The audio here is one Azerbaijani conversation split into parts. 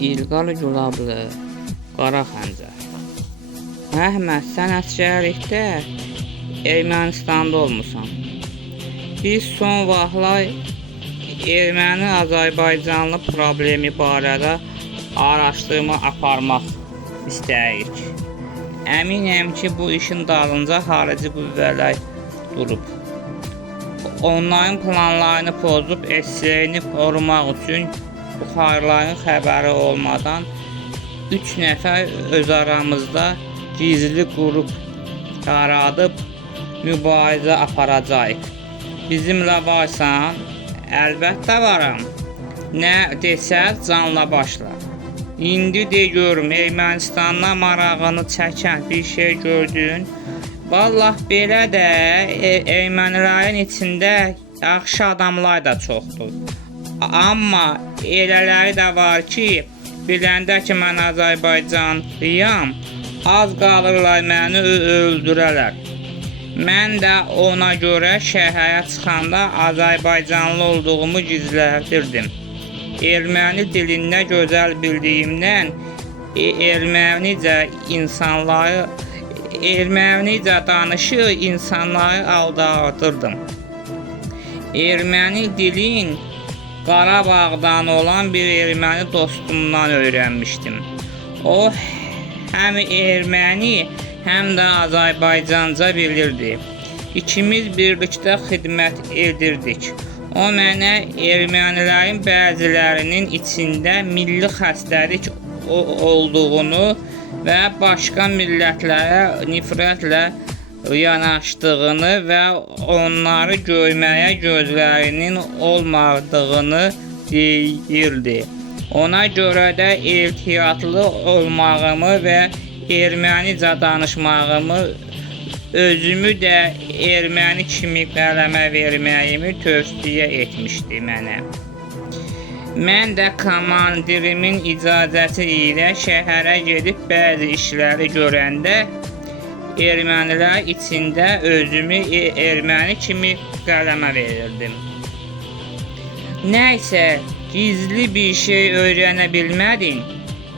İlqar Gülablı, Qara Xəncər. Əhməd, sən əsgərlikdə Ermənistanda olmusan. Biz son vaxtlar Erməni-Azərbaycanlı problemi barədə araşdırma aparmaq istəyirik. Əminəm ki, bu işin dalınca xarici qüvvələr durub. Onların planlarını pozub SSR-ni qorumaq üçün buxarların xəbəri olmadan 3 nəfər öz aramızda gizli qrup yaradıb mübarizə aparacağıq. Bizimlə varsan? Əlbəttə varam. Nə desəz canla başla. İndi de görüm, Ermənistanla marağını çəkən bir şey gördün? Vallah belə də ermənilərin içində yaxşı adamlar da çoxdur. Amma elələri də var ki, biləndə ki, mən Azərbaycanlıyam, az qalırlar məni öldürərlər. Mən də ona görə şəhərə çıxanda Azərbaycanlı olduğumu gizlədirdim. Erməni dilində gözəl bildiyimdən ermənicə danışır, insanları aldadırdım. Erməni dilin Qarabağdan olan bir erməni dostumdan öyrənmişdim. O həm erməni, həm də Azərbaycanca bilirdi. İkimiz birlikdə xidmət edirdik. O mənə ermənilərin bəzilərinin içində milli xəstəlik olduğunu və başqa millətlərə nifrətlə yanaşdığını və onları görməyə gözlərinin olmadığını deyirdi. Ona görə də ehtiyatlı olmağımı və ermənicə danışmağımı, özümü də erməni kimi qələmə verməyimi tövsiyə etmişdi mənə. Mən də komandirimin icazəti ilə şəhərə gedib bəzi işləri görəndə ermənilər içində özümü erməni kimi qələmə verirdim. Nəysə, gizli bir şey öyrənə bilmədin,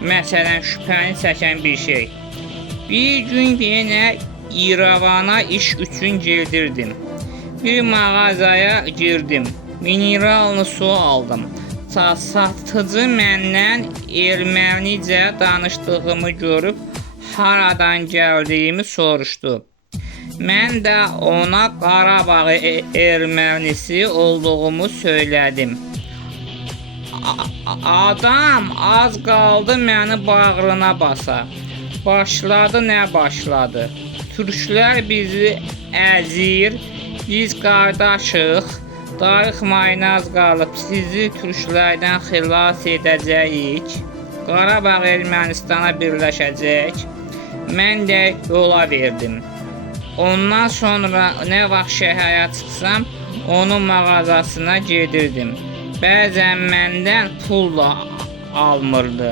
məsələn şübhəni çəkən bir şey. Bir gün yenə İrəvana iş üçün gedirdim. Bir mağazaya girdim, minerallı su aldım. Satıcı məndən ermənicə danışdığımı görüb haradan gəldiyimi soruşdu. Mən də ona Qarabağ ermənisi olduğumu söylədim. Adam az qaldı məni bağrına basa. Başladı nə başladı? Türklər bizi əzir, biz qardaşıq, darıxmayınız qalıb sizi türklərdən xilas edəcəyik. Qarabağ Ermənistana birləşəcək. Mən də yola verdim. Ondan sonra nə vaxt şəhərə çıxsam, onun mağazasına gedirdim. Bəzən məndən pul da almırdı.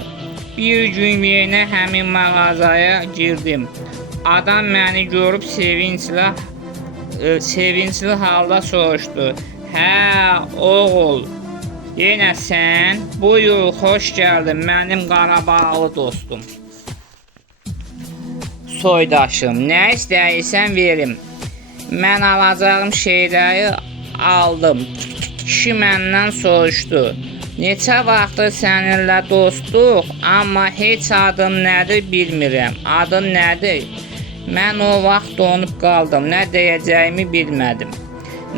Bir gün yenə həmin mağazaya girdim. Adam məni görüb sevincli halda soruşdu. Hə, oğul, yenə sən? Buyur, xoş gəldin mənim Qarabağlı dostum. Soydaşım, nə istəyirsən verim. Mən alacağım şeyləri aldım. Kişi məndən soruşdu. Neçə vaxtdır səninlə dostluq, amma heç adın nədir bilmirəm. Adın nədir? Mən o vaxt donub qaldım, nə deyəcəyimi bilmədim.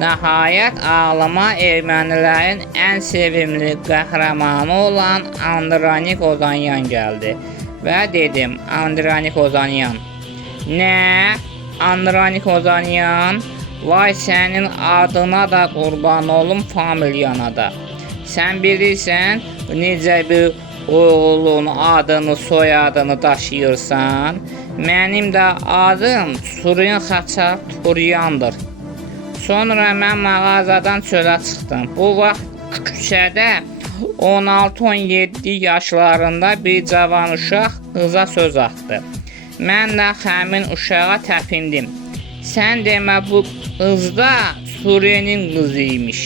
Nəhayət ağlıma ermənilərin ən sevimli qəhrəmanı olan Andranik Ozanyan gəldi və dedim, Andranik Ozanyan. Nə? Andranik Ozanyan? Vay sənin adına da qurban olum, familiyana da. Sən bilirsən, necə bir oğlun adını, soyadını daşıyırsan? Mənim də adım Surin Xaçar Turyandır. Sonra mən mağazadan çölə çıxdım. Bu vaxt küçədə 16-17 yaşlarında bir cavan uşaq qıza söz atdı. Mən də həmin uşağa təpindim. Sən demə bu qız da Suriyenin qızı imiş.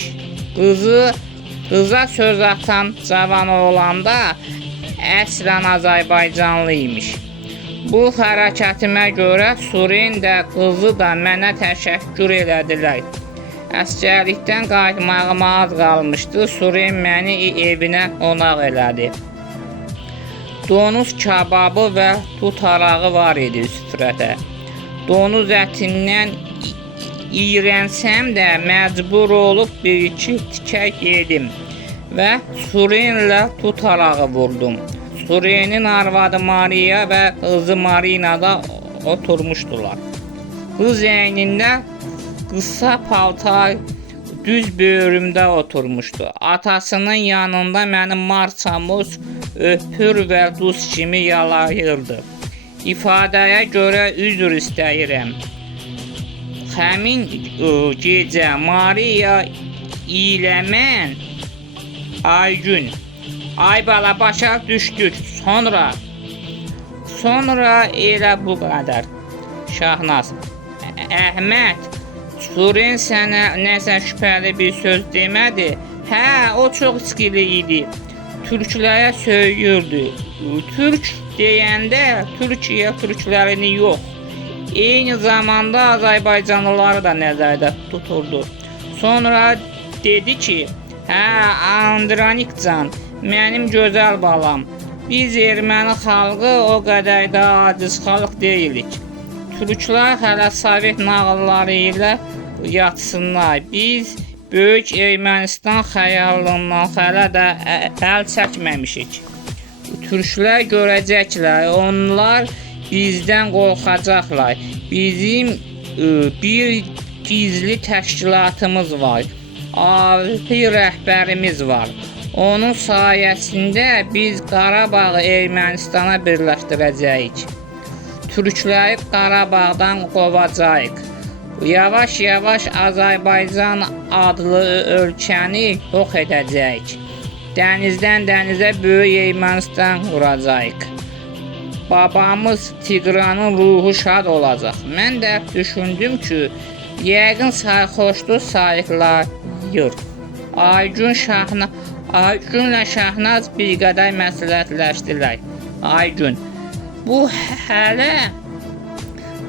Qıza söz atan cavan oğlanda əslən Azərbaycanlı imiş. Bu hərəkətimə görə Suren də, qızı da mənə təşəkkür elədilər. Əsgərlikdən qayıtmağıma az qalmışdı. Suren məni evinə qonaq elədi. Donuz kababı və tut arağı var idi süfrədə. Donuz ətindən iyrənsəm də məcbur olub bir-iki tikə yedim və Surenlə tut arağı vurdum. Surenin arvadı Maria və qızı Marina da oturmuşdular. Qız əynində qısa paltar düz böyrümdə oturmuşdu. Atasının yanında mənim marçamız öpür və duz kimi yalayırdı. İfadəyə görə üzr istəyirəm. Həmin gecə Maria ilə mən Aygün, ay bala başa düşdük. Sonra elə bu qədər. Şahnaz, Əhməd, Suren sənə nəsə şübhəli bir söz demədi? Hə, o çox içkili idi. Türklərə söyürdü. Türk deyəndə Türkiyə türklərini yox, eyni zamanda Azərbaycanlıları da nəzərdə tuturdu. Sonra dedi ki, hə, Andranikcan, mənim gözəl balam, biz erməni xalqı o qədər də aciz xalq deyilik. Türklər hələ Sovet nağılları ilə yatsınlar. Biz Böyük Ermənistan xəyalından hələ də əl çəkməmişik. Türklər görəcəklər, onlar bizdən qorxacaqlar. Bizim bir gizli təşkilatımız var, ali rəhbərimiz var. Onun sayəsində biz Qarabağı Ermənistana birləşdirəcəyik. Türkləri Qarabağdan qovacağıq. Yavaş-yavaş Azərbaycan adlı ölkəni yox edəcəyik. Dənizdən dənizə Böyük Ermənistan quracağıq. Babamız Tigranın ruhu şad olacaq. Mən də düşündüm ki, yəqin sarxoşluq sayıqlayır. Aygünlə Şahnaz bir qədər məsləhətləşdilər. Aygün, bu hələ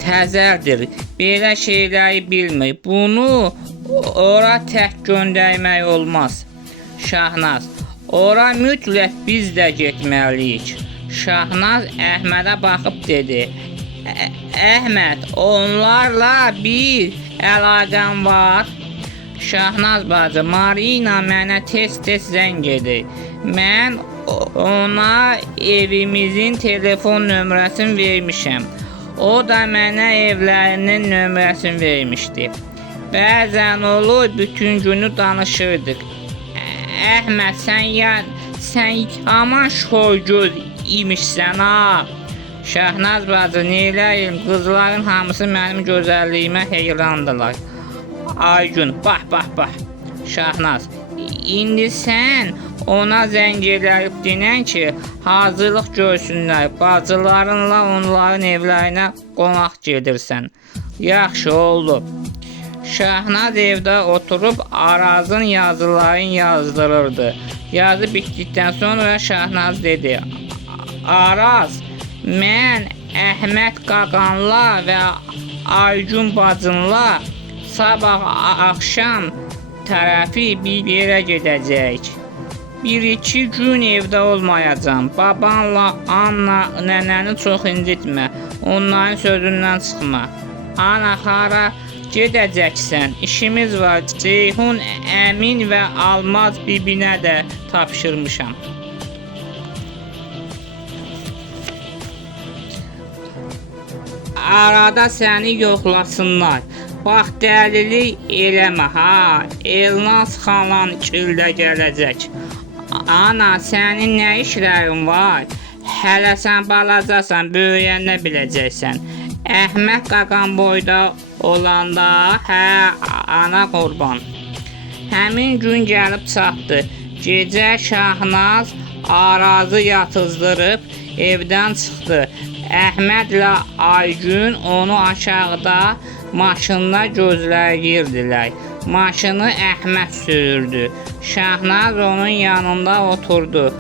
təzədir. Belə şeyləri bilmir. Bunu ora tək göndərmək olmaz. Şahnaz, ora mütləq biz də getməliyik. Şahnaz Əhmədə baxıb dedi. Əhməd, onlarla bir əlaqəm var. Şahnaz bacı, Marina mənə tez-tez zəng edir. Mən ona evimizin telefon nömrəsini vermişəm. O da mənə evlərinin nömrəsini vermişdi. Bəzən olur, bütün günü danışırdıq. Əhməd, sən yaman şoygöz imişsən ha. Şahnaz bacı, neyləyim, qızların hamısı mənim gözəlliyimə heyrandılar. Aygün, bax. Şahnaz, indi sən ona zəng edib denən ki, hazırlıq görsünlər, bacılarınla onların evlərinə qonaq gedirsən. Yaxşı oldu. Şahnaz evdə oturub Arazın yazılarını yazdırırdı. Yazı bitdikdən sonra Şahnaz dedi, Araz, mən Əhməd qaqanla və Aygün bacınla sabah axşam tərəfi bir yerə gedəcəyik. 1-2 gün evdə olmayacam. Babanla Anna nənəni çox incitmə. Onların sözündən çıxma. Ana, hara gedəcəksən? İşimiz var. Ceyhun Əmin və Almaz bibinə də tapşırmışam. Arada səni yoxlasınlar. Bax, dəlilik eləmə ha. Elnaz xalan kildə gələcək. Ana, sənin nə işlərin var? Hələ sən balacasan, böyüyəndə biləcəksən. Əhməd qaqan boyda olanda, hə, ana qurban. Həmin gün gəlib çatdı. Gecə Şahnaz Arazı yatızdırıb evdən çıxdı. Əhmədlə Aygün onu aşağıda maşında gözləyirdilər. Maşını Əhməd sürürdü. Şahnaz onun yanında oturdu.